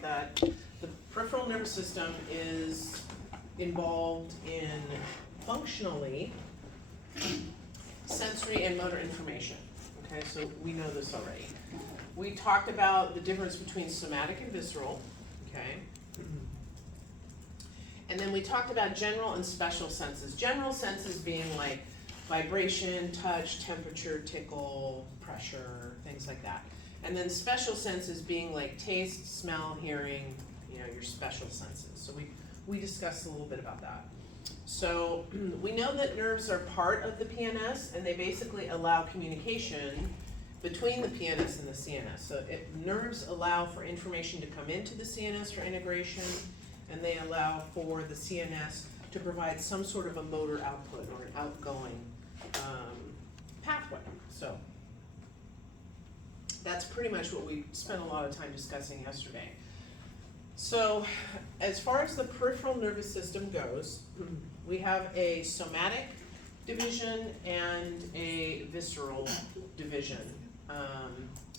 that the peripheral nervous system is involved in functionally sensory and motor information. Okay, so we know this already. We talked about the difference between somatic and visceral, okay? And then we talked about general and special senses. General senses being like vibration, touch, temperature, tickle, pressure, things like that. And then special senses being like taste, smell, hearing, your special senses. So we discussed a little bit about that. So we know that nerves are part of the PNS, and they basically allow communication between the PNS and the CNS. So nerves allow for information to come into the CNS for integration, and they allow for the CNS to provide some sort of a motor output or an outgoing pathway. So that's pretty much what we spent a lot of time discussing yesterday. So as far as the peripheral nervous system goes, we have a somatic division and a visceral division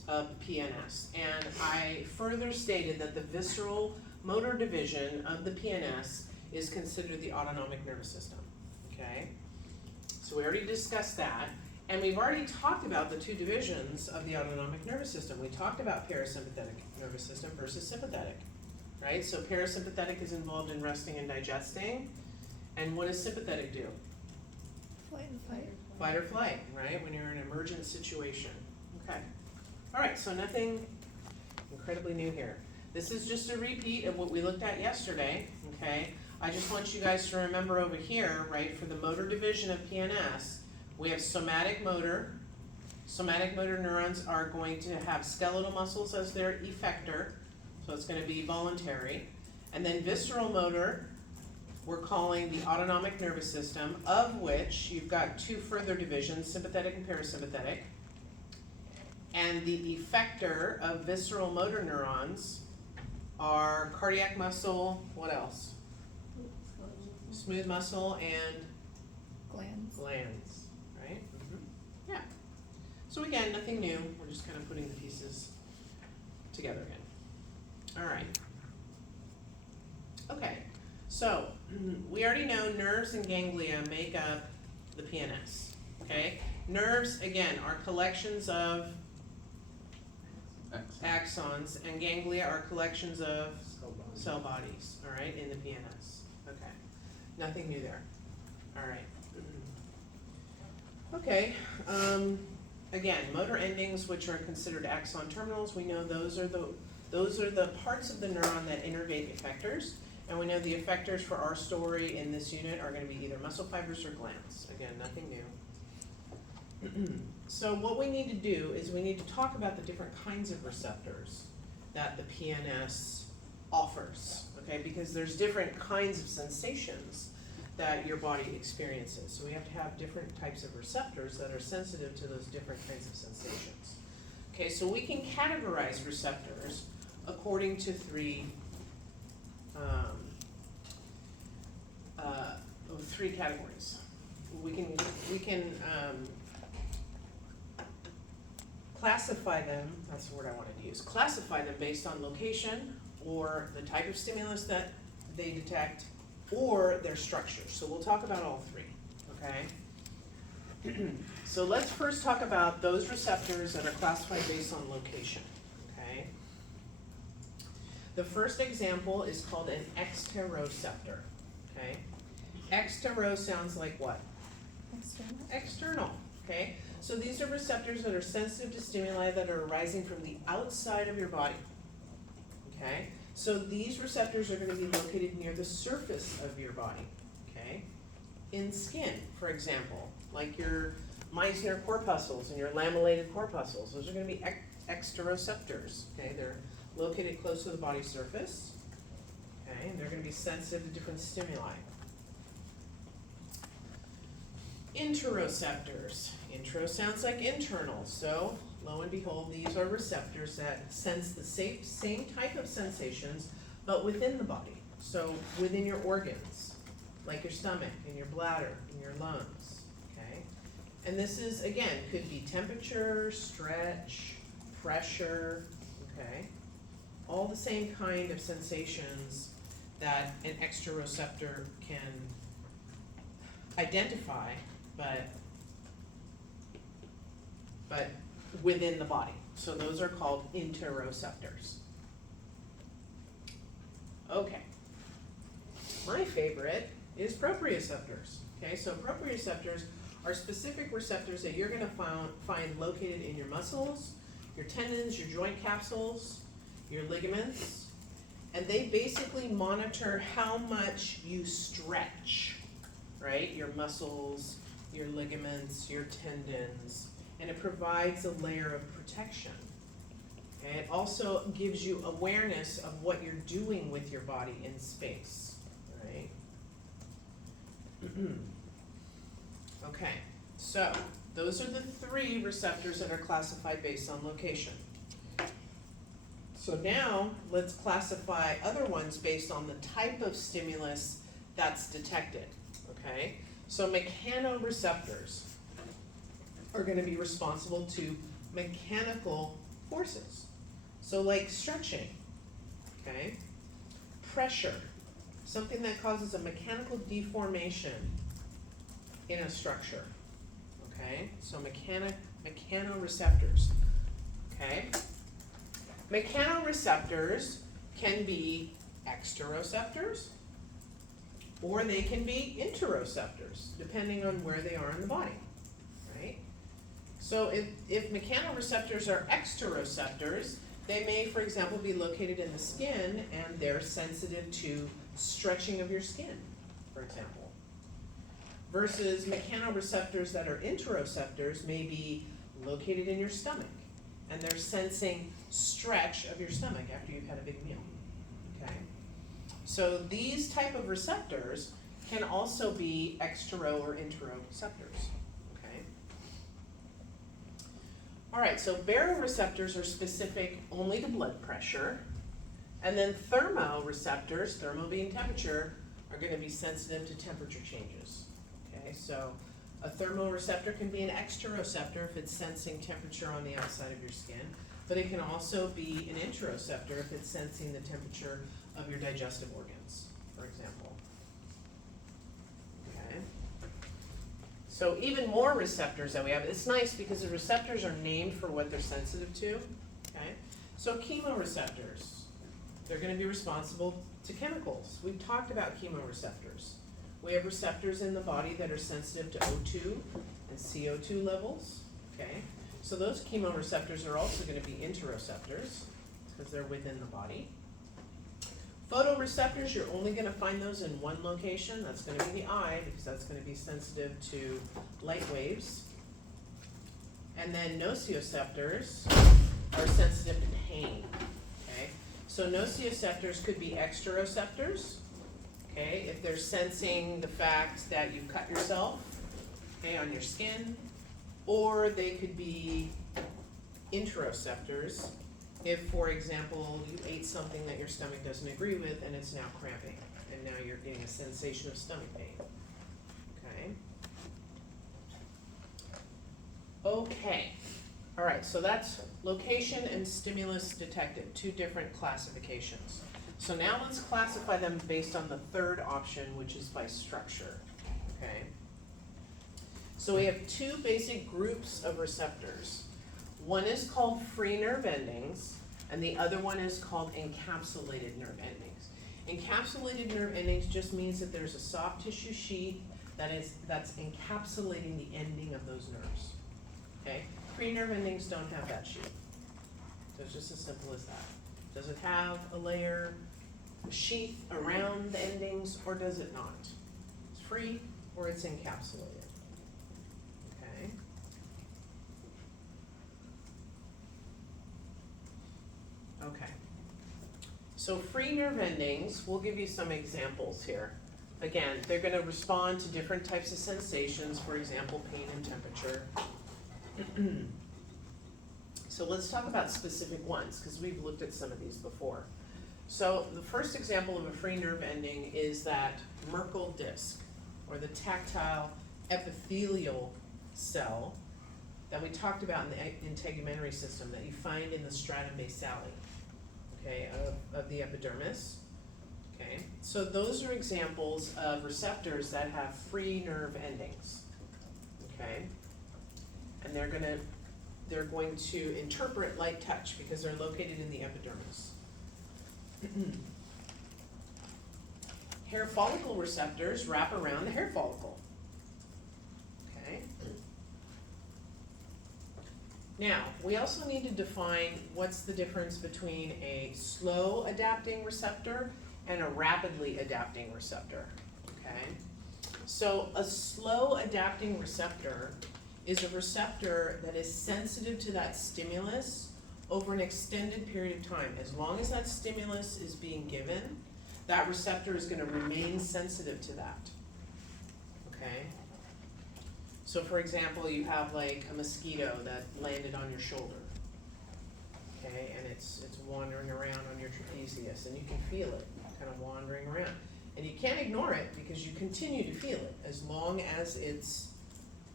of PNS. And I further stated that the visceral motor division of the PNS is considered the autonomic nervous system, okay? So we already discussed that. And we've already talked about the two divisions of the autonomic nervous system. We talked about parasympathetic nervous system versus sympathetic, right? So parasympathetic is involved in resting and digesting. And what does sympathetic do? Flight and fight. Fight or flight, right? When you're in an emergent situation. Okay. All right, so nothing incredibly new here. This is just a repeat of what we looked at yesterday, okay? I just want you guys to remember over here, right, for the motor division of PNS, we have somatic motor. Somatic motor neurons are going to have skeletal muscles as their effector, so it's going to be voluntary. And then visceral motor, we're calling the autonomic nervous system, of which you've got two further divisions, sympathetic and parasympathetic. And the effector of visceral motor neurons are cardiac muscle, what else? Smooth muscle and glands. Right? Yeah. So again, nothing new. We're just kind of putting the pieces together again. All right. Okay. So we already know nerves and ganglia make up the PNS. Okay. Nerves again are collections of axons, and ganglia are collections of cell bodies. All right, in the PNS. Okay. Nothing new there. All right. Okay, again, motor endings, which are considered axon terminals, we know those are the parts of the neuron that innervate effectors, and we know the effectors for our story in this unit are going to be either muscle fibers or glands. Again, nothing new. So what we need to do is we need to talk about the different kinds of receptors that the PNS offers, okay, because there's different kinds of sensations that your body experiences. So we have to have different types of receptors that are sensitive to those different kinds of sensations. Okay, so we can categorize receptors according to three categories. We can classify them, that's the word I wanted to use, classify them based on location or the type of stimulus that they detect or their structure. So we'll talk about all three, okay? So let's first talk about those receptors that are classified based on location, okay? The first example is called an exteroceptor, okay? Extero sounds like what? External. External, okay? So these are receptors that are sensitive to stimuli that are arising from the outside of your body, okay? So these receptors are going to be located near the surface of your body, okay? In skin, for example, like your Meissner corpuscles and your lamellated corpuscles. Those are going to be exteroceptors, okay? They're located close to the body surface, okay? And they're going to be sensitive to different stimuli. Interoceptors. Intro sounds like internal, so lo and behold, these are receptors that sense the same type of sensations, but within the body. So within your organs, like your stomach and your bladder and your lungs, okay? And this is, again, could be temperature, stretch, pressure, okay? all the same kind of sensations that an exteroceptor can identify, but within the body. So those are called interoceptors. Okay. My favorite is proprioceptors. Okay, so proprioceptors are specific receptors that you're going to find located in your muscles, your tendons, your joint capsules, your ligaments, and they basically monitor how much you stretch, right? Your muscles, your ligaments, your tendons, and it provides a layer of protection. Okay? It also gives you awareness of what you're doing with your body in space, right? Okay, so those are the 3 receptors that are classified based on location. So now let's classify other ones based on the type of stimulus that's detected, okay? So mechanoreceptors are going to be responsible to mechanical forces. So like stretching, okay? Pressure, something that causes a mechanical deformation in a structure, okay? So mechanoreceptors, okay? Mechanoreceptors can be exteroceptors, or they can be interoceptors, depending on where they are in the body, right? So if mechanoreceptors are exteroceptors, they may, for example, be located in the skin, and they're sensitive to stretching of your skin, for example. Versus mechanoreceptors that are interoceptors may be located in your stomach, and they're sensing stretch of your stomach after you've had a big meal, okay? So these type of receptors can also be extero or interoceptors, okay? All right, so baroreceptors are specific only to blood pressure, and then thermoreceptors, thermo being temperature, are going to be sensitive to temperature changes, okay? So a thermoreceptor can be an exteroceptor if it's sensing temperature on the outside of your skin, but it can also be an interoceptor if it's sensing the temperature of your digestive organs, for example. Okay. So even more receptors that we have. It's nice because the receptors are named for what they're sensitive to. Okay. So chemoreceptors, they're going to be responsible to chemicals. We've talked about chemoreceptors. We have receptors in the body that are sensitive to O2 and CO2 levels. Okay. So those chemoreceptors are also going to be interoceptors because they're within the body. Photoreceptors, you're only going to find those in one location. That's going to be the eye because that's going to be sensitive to light waves. And then nociceptors are sensitive to pain. Okay? So nociceptors could be exteroceptors. Okay? If they're sensing the fact that you cut yourself, okay, on your skin, or they could be interoceptors if, for example, you ate something that your stomach doesn't agree with and it's now cramping, and now you're getting a sensation of stomach pain. Okay? Okay. All right, so that's location and stimulus detected, 2 different classifications. So now let's classify them based on the 3rd option, which is by structure. Okay? So we have 2 basic groups of receptors. One is called free nerve endings, and the other one is called encapsulated nerve endings. Encapsulated nerve endings just means that there's a soft tissue sheath that's encapsulating the ending of those nerves. Okay? Free nerve endings don't have that sheath. So it's just as simple as that. Does it have a layer, a sheath around the endings, or does it not? It's free or it's encapsulated. Okay? Okay. So free nerve endings, we'll give you some examples here. Again, they're going to respond to different types of sensations, for example, pain and temperature. So let's talk about specific ones, because we've looked at some of these before. So the first example of a free nerve ending is that Merkel disc, or the tactile epithelial cell that we talked about in the integumentary system that you find in the stratum basale. okay, of the epidermis. Okay, so those are examples of receptors that have free nerve endings. Okay, and they're going to interpret light touch because they're located in the epidermis. Hair follicle receptors wrap around the hair follicle. Okay. Now, we also need to define what's the difference between a slow adapting receptor and a rapidly adapting receptor. Okay. So a slow adapting receptor is a receptor that is sensitive to that stimulus over an extended period of time. As long as that stimulus is being given, that receptor is going to remain sensitive to that. Okay? So for example, you have like a mosquito that landed on your shoulder. Okay, and it's wandering around on your trapezius, and you can feel it kind of wandering around. And you can't ignore it because you continue to feel it. As long as it's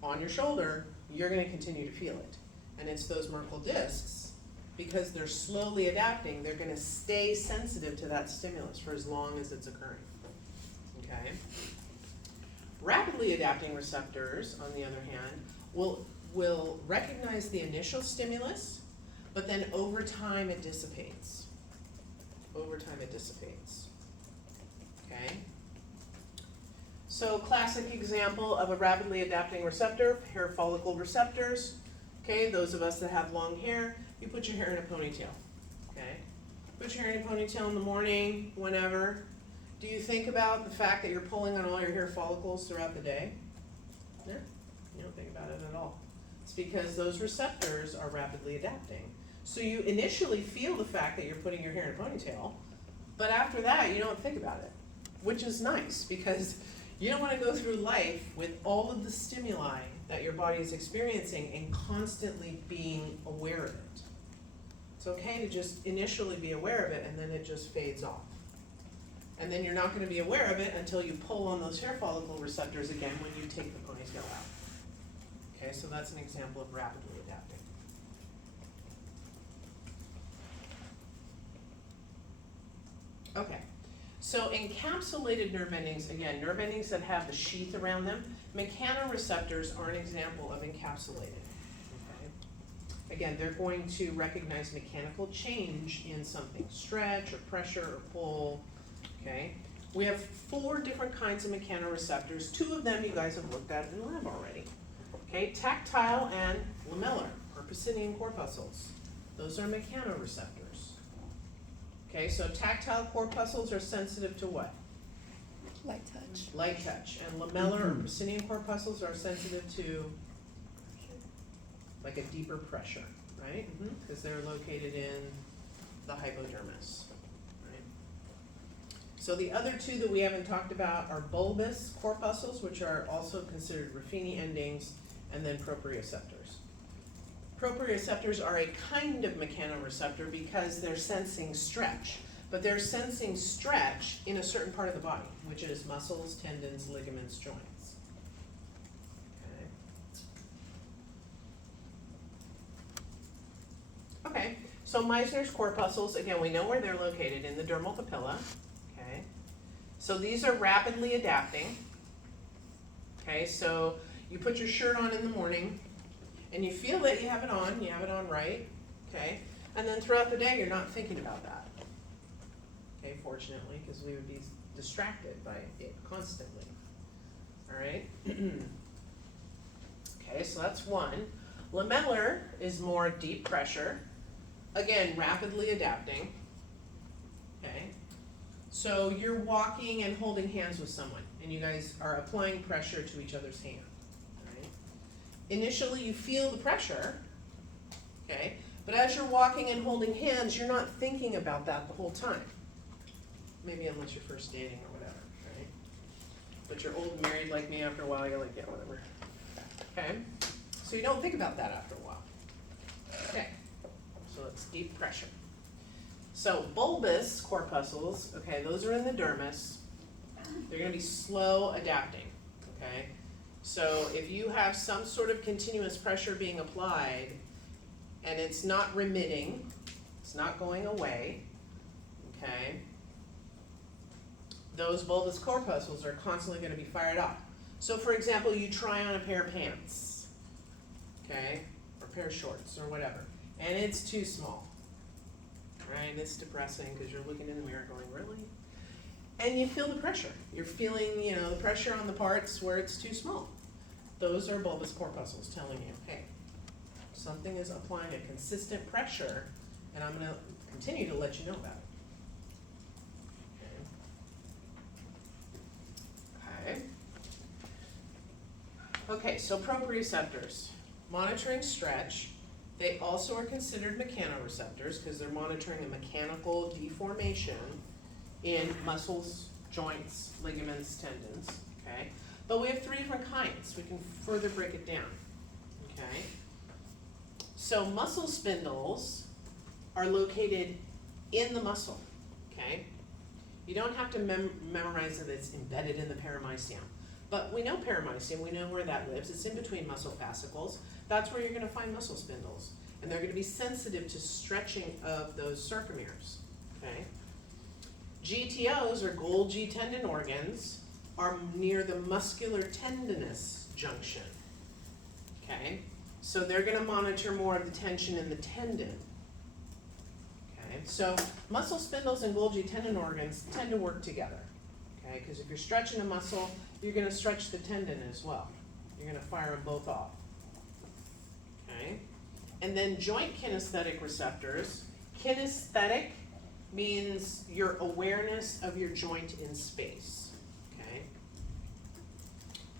on your shoulder, you're going to continue to feel it. And it's those Merkel discs, because they're slowly adapting, they're going to stay sensitive to that stimulus for as long as it's occurring. Okay? Rapidly adapting receptors, on the other hand, will recognize the initial stimulus, but then over time it dissipates. Over time it dissipates. Okay? So classic example of a rapidly adapting receptor, hair follicle receptors. Okay, those of us that have long hair, you put your hair in a ponytail. Okay? Put your hair in a ponytail in the morning, whenever. Do you think about the fact that you're pulling on all your hair follicles throughout the day? No, you don't think about it at all. It's because those receptors are rapidly adapting. So you initially feel the fact that you're putting your hair in a ponytail, but after that you don't think about it, which is nice because you don't want to go through life with all of the stimuli that your body is experiencing and constantly being aware of it. It's okay to just initially be aware of it and then it just fades off. And then you're not going to be aware of it until you pull on those hair follicle receptors again when you take the ponytail out. Okay, so that's an example of rapidly adapting. Okay, so encapsulated nerve endings, again, nerve endings that have the sheath around them. Mechanoreceptors are an example of encapsulated. Okay? Again, they're going to recognize mechanical change in something, stretch or pressure or pull. Okay? We have 4 different kinds of mechanoreceptors. 2 of them you guys have looked at in the lab already. Okay, tactile and lamellar, or Pacinian corpuscles. Those are mechanoreceptors. Okay, so tactile corpuscles are sensitive to what? Light touch. Light touch. And lamellar or Pacinian corpuscles are sensitive to like a deeper pressure, right? Because they're located in the hypodermis. Right? So the other 2 that we haven't talked about are bulbous corpuscles, which are also considered Ruffini endings, and then proprioceptors. Proprioceptors are a kind of mechanoreceptor because they're sensing stretch, but they're sensing stretch in a certain part of the body, which is muscles, tendons, ligaments, joints. Okay, so Meissner's corpuscles, again, we know where they're located, in the dermal papilla. Okay, so these are rapidly adapting. Okay, so you put your shirt on in the morning, and you feel that you have it on right, okay? And then throughout the day, you're not thinking about that. Okay, fortunately, because we would be distracted by it constantly. All right? Okay, so that's one. Lamellar is more deep pressure. Again, rapidly adapting. Okay? So you're walking and holding hands with someone, and you guys are applying pressure to each other's hand. Initially, you feel the pressure, okay? But as you're walking and holding hands, you're not thinking about that the whole time. Maybe unless you're first dating or whatever, right? But you're old and married like me, after a while, you're like, yeah, whatever. Okay? So you don't think about that after a while. Okay, so it's deep pressure. So bulbous corpuscles, okay, those are in the dermis. They're gonna be slow adapting, okay? So if you have some sort of continuous pressure being applied and it's not remitting, it's not going away, okay, those bulbous corpuscles are constantly gonna be fired up. So for example, you try on a pair of pants, okay, or a pair of shorts or whatever, and it's too small, right? It's depressing because you're looking in the mirror going, really? And you feel the pressure. You're feeling, you know, the pressure on the parts where it's too small. Those are bulbous corpuscles telling you, hey, something is applying a consistent pressure, and I'm gonna continue to let you know about it. Okay. Okay, so proprioceptors, monitoring stretch. They also are considered mechanoreceptors because they're monitoring a mechanical deformation in muscles, joints, ligaments, tendons, okay? But we have three different kinds. We can further break it down, okay? So muscle spindles are located in the muscle, okay? You don't have to memorize that it's embedded in the paramycium. But we know paramycium, we know where that lives. It's in between muscle fascicles. That's where you're gonna find muscle spindles. And they're gonna be sensitive to stretching of those sarcomeres, okay? GTOs, or Golgi tendon organs, are near the muscular tendinous junction, okay? So they're gonna monitor more of the tension in the tendon, okay? So muscle spindles and Golgi tendon organs tend to work together, okay? Because if you're stretching a muscle, you're gonna stretch the tendon as well. You're gonna fire them both off, okay? And then joint kinesthetic receptors. Kinesthetic means your awareness of your joint in space, okay?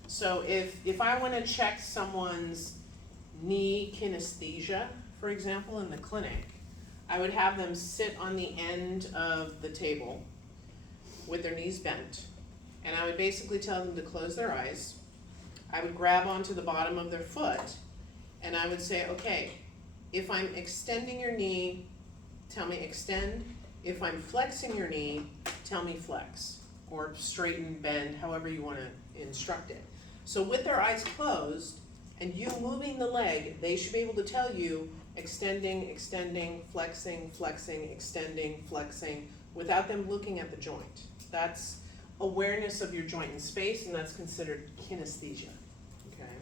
So if I wanna check someone's knee kinesthesia, for example, in the clinic, I would have them sit on the end of the table with their knees bent, and I would basically tell them to close their eyes. I would grab onto the bottom of their foot, and I would say, okay, if I'm extending your knee, tell me extend. If I'm flexing your knee, tell me flex, or straighten, bend, however you wanna instruct it. So with their eyes closed, and you moving the leg, they should be able to tell you extending, extending, flexing, flexing, extending, flexing, without them looking at the joint. That's awareness of your joint in space, and that's considered kinesthesia, okay?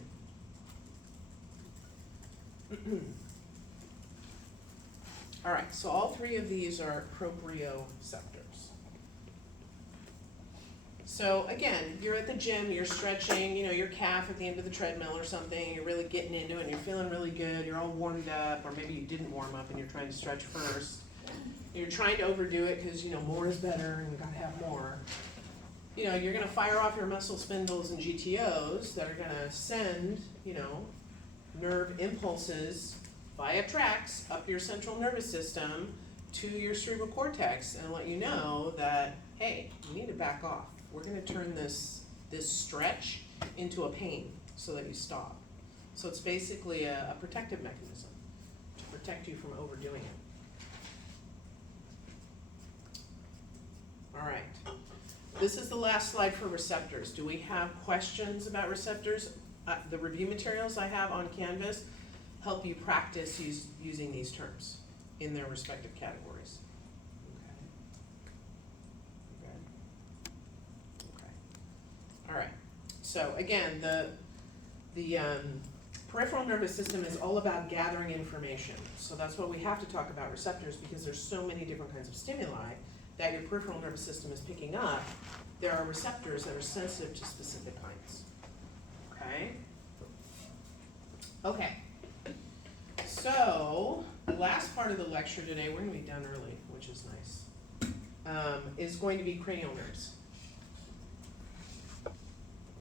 All right, so all three of these are proprioceptors. So again, you're at the gym, you're stretching, you know, your calf at the end of the treadmill or something, you're really getting into it, and you're feeling really good, you're all warmed up, or maybe you didn't warm up and you're trying to stretch first. You're trying to overdo it because, you know, more is better and you gotta have more. You know, you're gonna fire off your muscle spindles and GTOs that are gonna send, you know, nerve impulses via tracts up your central nervous system to your cerebral cortex and let you know that, hey, you need to back off. We're gonna turn this stretch into a pain so that you stop. So it's basically a protective mechanism to protect you from overdoing it. All right, this is the last slide for receptors. Do we have questions about receptors? The review materials I have on Canvas help you practice using these terms in their respective categories. Okay. All right. So again, the peripheral nervous system is all about gathering information. So that's why we have to talk about receptors, because there's so many different kinds of stimuli that your peripheral nervous system is picking up. There are receptors that are sensitive to specific kinds. Okay? Okay. So, the last part of the lecture today, we're going to be done early, which is nice, is going to be cranial nerves.